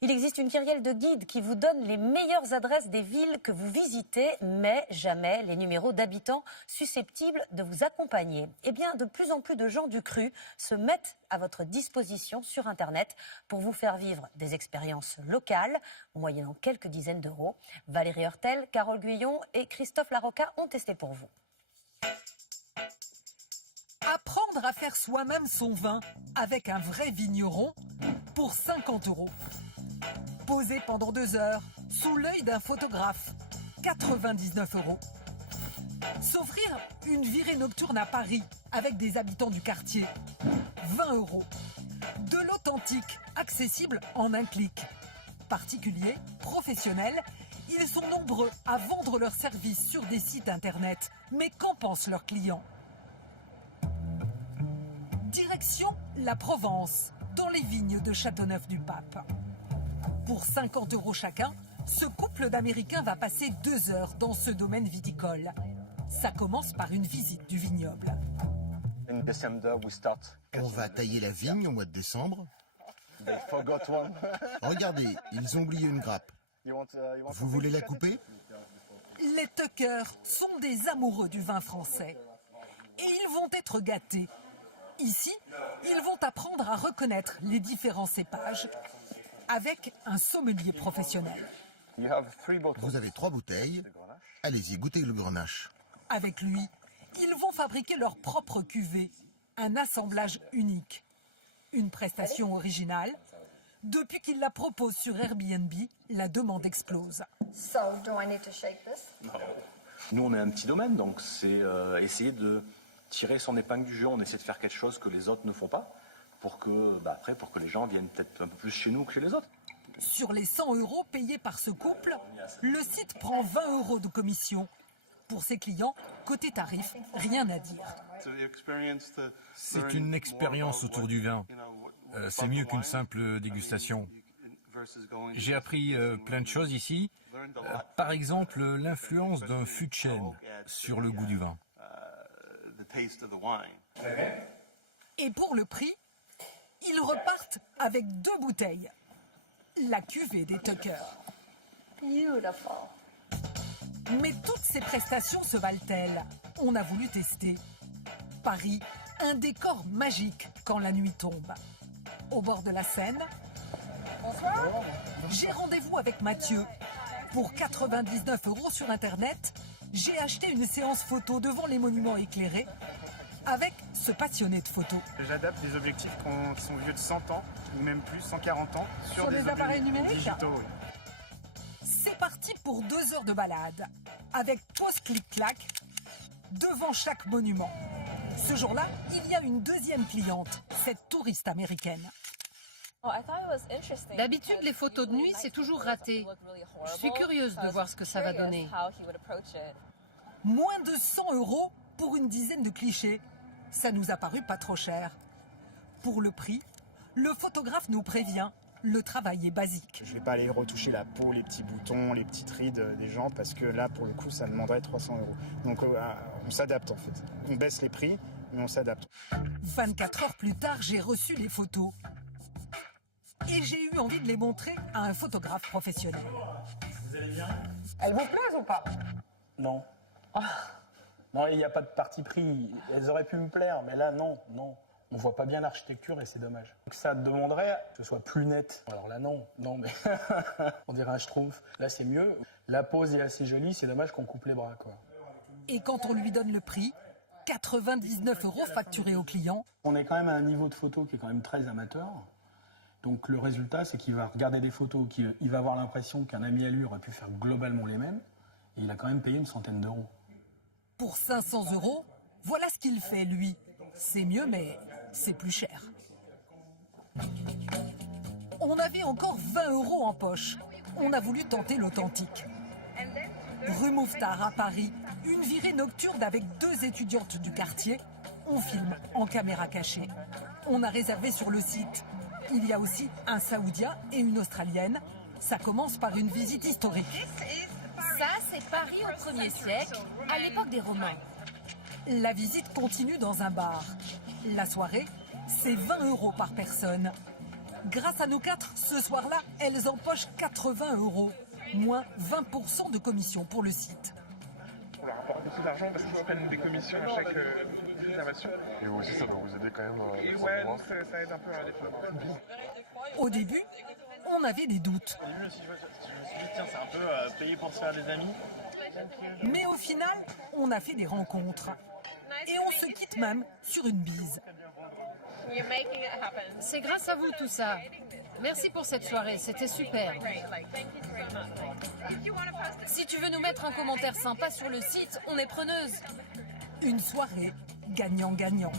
Il existe une kyrielle de guides qui vous donne les meilleures adresses des villes que vous visitez, mais jamais les numéros d'habitants susceptibles de vous accompagner. Eh bien, de plus en plus de gens du cru se mettent à votre disposition sur Internet pour vous faire vivre des expériences locales, moyennant quelques dizaines d'euros. Valérie Hurtel, Carole Guyon et Christophe Larocca ont testé pour vous. Apprendre à faire soi-même son vin avec un vrai vigneron pour 50 €. Poser pendant 2 heures sous l'œil d'un photographe, 99 €. S'offrir une virée nocturne à Paris avec des habitants du quartier, 20 €. De l'authentique, accessible en un clic. Particuliers, professionnels, ils sont nombreux à vendre leurs services sur des sites internet. Mais qu'en pensent leurs clients ? Direction la Provence, dans les vignes de Châteauneuf-du-Pape. Pour 50 € chacun, ce couple d'Américains va passer 2 heures dans ce domaine viticole. Ça commence par une visite du vignoble. On va tailler la vigne au mois de décembre. Regardez, ils ont oublié une grappe. Vous voulez la couper ? Les Tuckers sont des amoureux du vin français. Et ils vont être gâtés. Ici, ils vont apprendre à reconnaître les différents cépages avec un sommelier professionnel. Vous avez 3 bouteilles. Allez-y, goûtez le grenache. Avec lui, ils vont fabriquer leur propre cuvée, un assemblage unique. Une prestation originale. Depuis qu'ils la proposent sur Airbnb, la demande explose. Nous, on est un petit domaine, donc c'est essayer de tirer son épingle du jeu. On essaie de faire quelque chose que les autres ne font pas pour que les gens viennent peut-être un peu plus chez nous que chez les autres. Sur les 100 € payés par ce couple, le site prend 20 € de commission. Pour ses clients, côté tarif, rien à dire. C'est une expérience autour du vin. C'est mieux qu'une simple dégustation. J'ai appris plein de choses ici. Par exemple, l'influence d'un fût de chêne sur le goût du vin. Et pour le prix, ils repartent avec 2 bouteilles. La cuvée des Tuckers. Mais toutes ces prestations se valent-elles ? On a voulu tester. Paris, un décor magique quand la nuit tombe. Au bord de la Seine, j'ai rendez-vous avec Mathieu. Pour 99 € sur Internet, j'ai acheté une séance photo devant les monuments éclairés avec ce passionné de photos. J'adapte des objectifs qui sont vieux de 100 ans, ou même plus, 140 ans, sur des appareils numériques digitaux. Oui. C'est parti pour 2 heures de balade, avec pause clic-clac, devant chaque monument. Ce jour-là, il y a une deuxième cliente, cette touriste américaine. D'habitude, les photos de nuit, c'est toujours raté. Je suis curieuse de voir ce que ça va donner. Moins de 100 € pour une dizaine de clichés. Ça nous a paru pas trop cher. Pour le prix, le photographe nous prévient, le travail est basique. Je ne vais pas aller retoucher la peau, les petits boutons, les petites rides des gens, parce que là, pour le coup, ça demanderait 300 €. Donc on s'adapte en fait. On baisse les prix, mais on s'adapte. 24 heures plus tard, j'ai reçu les photos. Et j'ai eu envie de les montrer à un photographe professionnel. Vous allez bien ? Elles vous plaisent ou pas ? Non. Non, il n'y a pas de parti pris. Elles auraient pu me plaire, mais là, non. On voit pas bien l'architecture et c'est dommage. Donc ça demanderait que ce soit plus net. Alors là, non, mais on dirait un schtroumpf. Là, c'est mieux. La pose est assez jolie, c'est dommage qu'on coupe les bras, quoi. Et quand on lui donne le prix, 99 € facturés au client. On est quand même à un niveau de photo qui est quand même très amateur. Donc le résultat, c'est qu'il va regarder des photos, il va avoir l'impression qu'un ami à lui aurait pu faire globalement les mêmes. Et il a quand même payé une centaine d'euros. Pour 500 €, voilà ce qu'il fait, lui. C'est mieux, mais c'est plus cher. On avait encore 20 € en poche. On a voulu tenter l'authentique. Rue Mouffetard à Paris, une virée nocturne avec 2 étudiantes du quartier. On filme en caméra cachée. On a réservé sur le site. Il y a aussi un Saoudien et une Australienne. Ça commence par une visite historique. Ça, c'est Paris au 1er siècle, à l'époque des Romains. La visite continue dans un bar. La soirée, c'est 20 € par personne. Grâce à nous 4, ce soir-là, elles empochent 80 €, moins 20% de commission pour le site. On leur apporte beaucoup d'argent parce qu'ils prennent des commissions à chaque réservation. Et vous aussi, ça doit vous aider quand même. Et ouais, donc ça aide un peu à les faire. Au début, on avait des doutes. Au début, je me suis dit, tiens, c'est un peu payer pour se faire des amis. Mais au final, on a fait des rencontres. Et on se quitte même sur une bise. C'est grâce à vous tout ça. Merci pour cette soirée, c'était super. Si tu veux nous mettre un commentaire sympa sur le site, on est preneuse. Une soirée gagnant-gagnant.